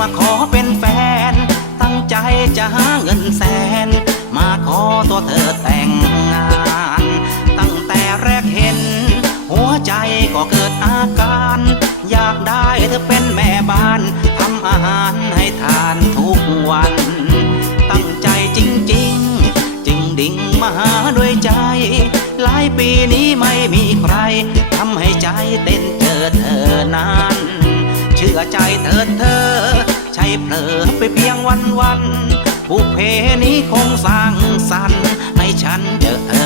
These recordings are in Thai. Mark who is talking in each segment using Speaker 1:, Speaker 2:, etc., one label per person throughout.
Speaker 1: มาขอเป็นแฟน ตั้งใจจะหาเงินแสน มาขอตัวเธอแต่งงาน ตั้งแต่แรกเห็น หัวใจก็เกิดอาการ อยากได้เธอเป็นแม่บ้านทำอาหารให้ทานทุกวัน ตั้งใจจริงๆ จึงดิ่งมาหาด้วยใจ หลายปีนี้ไม่มีใครทำให้ใจเต้นเจอเธอนาน ชื่อใจเธอเธอ ใช่เผลอไปเพียงวันวันบุพเพนี้คงสร้างสรรค์ให้ฉันเจอเธอ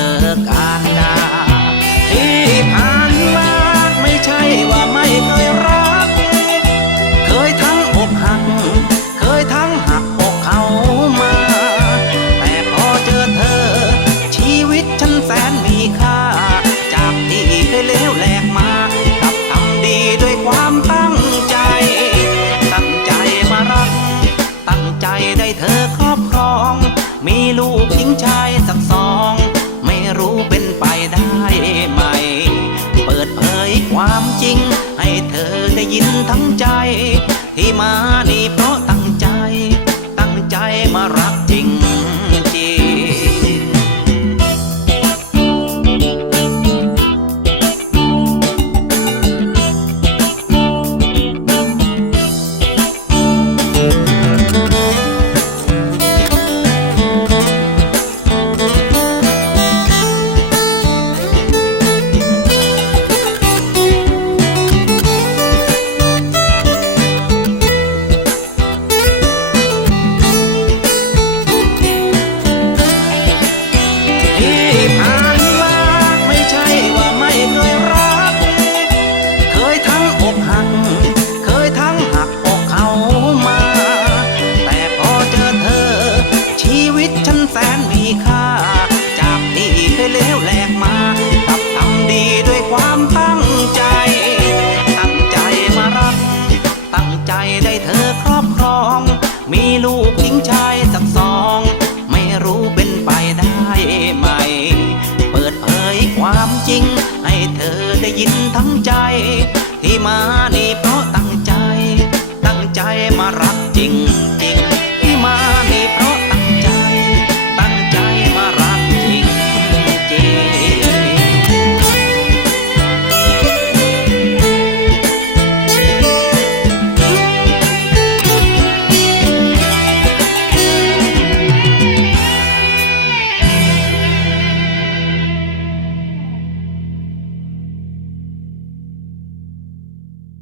Speaker 1: ชายสักสอง ไม่รู้เป็นไปได้ไหม เปิดเผยความจริง ให้เธอได้ยินทั้งใจ ค่า จากที่เคยเลวแหลกมากับทำดีด้วยความตั้งใจ ตั้งใจมารัก ตั้งใจได้เธอครอบครอง มีลูกหญิงชายสักสอง ไม่รู้เป็นไปได้ไหม เปิดเผยความจริง ให้เธอได้ยินทั้งใจ ที่มาหนี